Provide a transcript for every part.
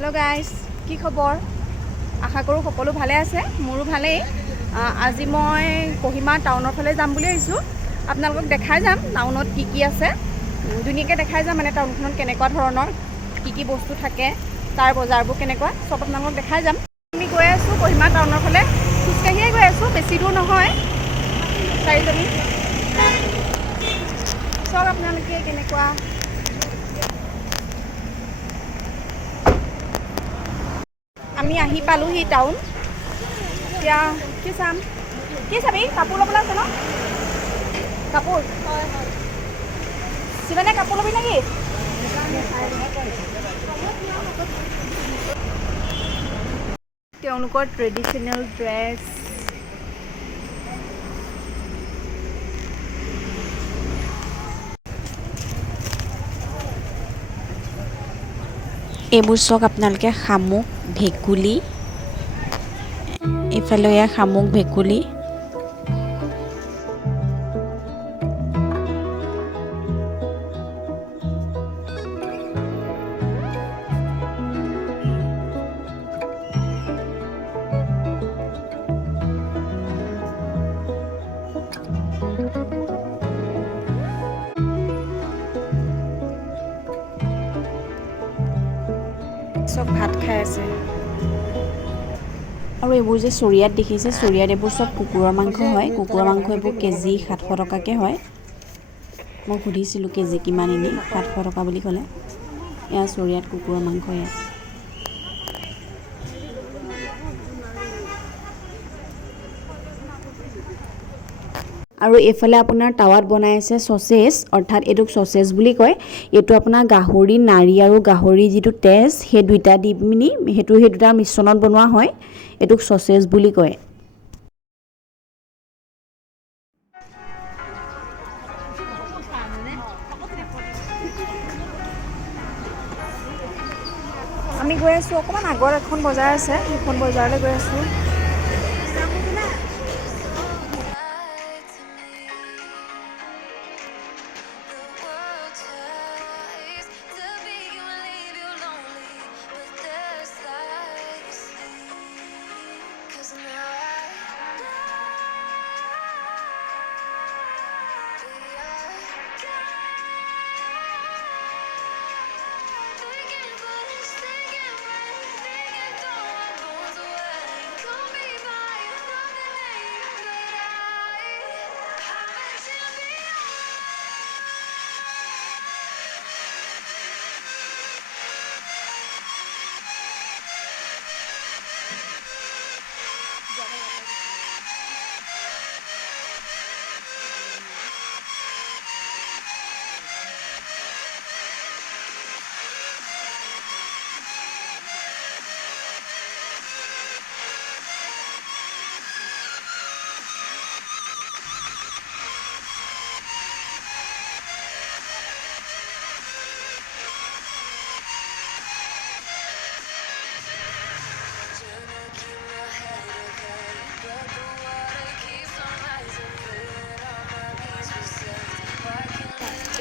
hello guys কি খবৰ আশা কৰো সকলো ভালে আছে মোৰো ভালেই আজি মই কোহিমা টাউনৰ ফালে যাম বুলি আহিছো আপোনালোকক দেখাই যাম টাউনত কি আছে দুনিয়াকে দেখাই যাম মানে টাউনখনত কেনেকুৱা ধৰণৰ কি বস্তু থাকে তাৰ বজাৰবোৰ কেনেকুৱা সব আপোনালোকক দেখাই যাম আমি গৈ আছো কোহিমা টাউনৰ ফালে খুজকাহিয়ে গৈ আছো বেছি দূৰ নহয় চাৰিজনী সব আপোনালোকে কেনেকুৱা আমি আহি পালোহি টাউন এতিয়া কি চাম কি চাবি কাপোৰ ল'বলৈ আছে ন কাপোৰ হয় হয় সিমানে কাপোৰ ল'বি নেকি তেওঁলোকৰ ট্ৰেডিশ্যনেল ড্ৰেছ এইবোৰ চক আপোনালোকে শামুক ভেকুলি এইফালে এয়া শামুক ভেকুলি চব ভাত খাই আছে আৰু এইবোৰ যে চৰিয়াত দেখিছে চৰিয়াত এইবোৰ চব কুকুৰৰ মাংস হয় কুকুৰৰ মাংস এইবোৰ কেজি 700 টকাকৈ হয় মই সুধিছিলোঁ কেজি কিমান এনেই 700 টকা বুলি ক'লে এয়া চৰিয়াত কুকুৰৰ মাংস ইয়াত আৰু এইফালে আপোনাৰ টাৱাত বনাই আছে সচেজ অৰ্থাৎ এইটোক সচেজ বুলি কয় এইটো আপোনাৰ গাহৰি নাৰী আৰু গাহৰি যিটো তেজ সেই দুইটা দি মিনি সেইটো দুটা মিশ্ৰণত বনোৱা হয় এইটোক সচেজ বুলি কয় আমি গৈ আছো অকমান আগৰ এখন বজাৰ আছে এখন বজাৰলৈ গৈ আছো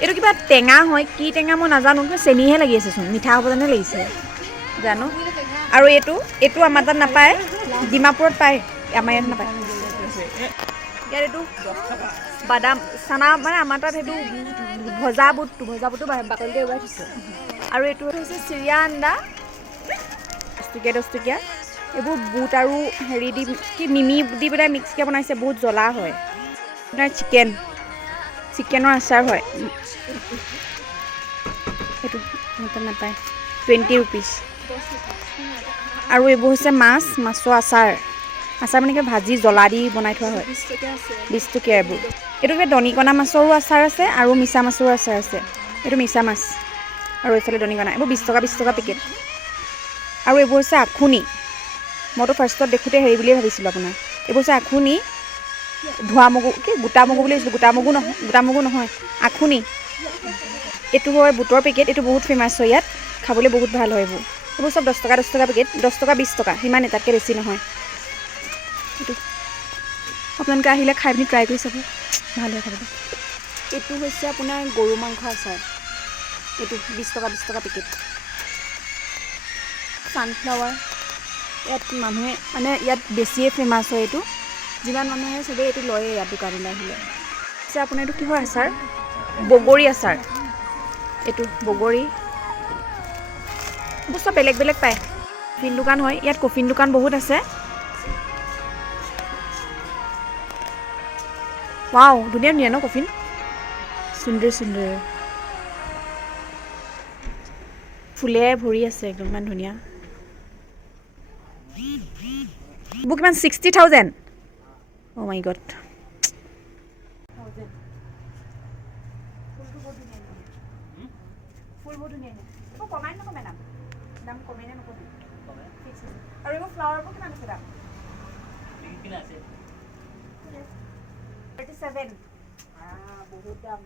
এইটো কিবা টেঙা হয় কি টেঙা মই নাজানো কিন্তু চেনিহে লাগি আছে চোন মিঠা হ'ব যেনে লাগিছে জানো আৰু এইটো আমাৰ তাত নাপায় ডিমাপুৰত পায় আমাৰ ইয়াত নাপায় ইয়াত এইটো বাদাম চানা মানে আমাৰ তাত সেইটো ভজা বুটটো বাকলিতে উৰাই থৈছে আৰু এইটো হৈছে চিৰিয়া আন্দা 10 টকীয়া এইবোৰ বুট আৰু হেৰি দি কি মিমি দি পেলাই মিক্সকৈ বনাইছে বহুত জ্বলা হয় আপোনাৰ চিকেনৰ আচাৰ হয় সেইটো মতে নাপায় 20 rupees আৰু এইবোৰ হৈছে মাছৰ আচাৰ মানে কি ভাজি জ্বলা দি বনাই থোৱা হয় 20 টকীয়া এইবোৰ এইটো কিবা দনিকণা মাছৰো আচাৰ আছে আৰু মিছা মাছৰো আচাৰ আছে এইটো মিছা মাছ আৰু এইফালে দনিকণা এইবোৰ 20 টকা পেকেট আৰু এইবোৰ হৈছে আখুনি মইতো ফাৰ্ষ্টত দেখোঁতে হেৰি বুলিয়ে ভাবিছিলোঁ আপোনাৰ এইবোৰ হৈছে আখুনি ধোৱা মগু কি গোটা মগু বুলি ভাবিছিলোঁ গোটা মগু নহয় আখুনি এইটো হয় বুটৰ পেকেট এইটো বহুত ফেমাছ হয় ইয়াত খাবলৈ বহুত ভাল হয় এইবোৰ চব 10 টকা পেকেট 10 টকা 20 টকা সিমানে তাতকৈ বেছি নহয় এইটো আপোনালোকে আহিলে খাই পিনি ট্ৰাই কৰি চাব ভাল হয় খাবলৈ এইটো হৈছে আপোনাৰ গৰু মাংস আচাৰ এইটো 20 টকা পেকেট ছানফ্লাৱাৰ ইয়াত মানুহে মানে ইয়াত বেছিয়ে ফেমাছ হয় এইটো যিমান মানুহে চবেই এইটো লয়ে ইয়াত দোকানলৈ আহিলে পিছে আপোনাৰ এইটো কিহৰ আচাৰ বগৰী আচাৰ এইটো বগৰী এইবোৰ চব বেলেগ বেলেগ পায় কফিন দোকান হয় ইয়াত কফিন দোকান বহুত আছে ৱাও ধুনীয়া ধুনীয়া ন কফিন সুন্দৰ সুন্দৰ ফুলে ভৰি আছে একদম ইমান ধুনীয়া বুক কিমান 60,000 অ' মাই গড ফুলবোৰ ধুনীয়া একো কমাই নকমে দাম কমে নে নকমে আৰু এইবোৰ ফ্লাৱাৰবোৰ কিমান আছে দাম 37 বহুত দাম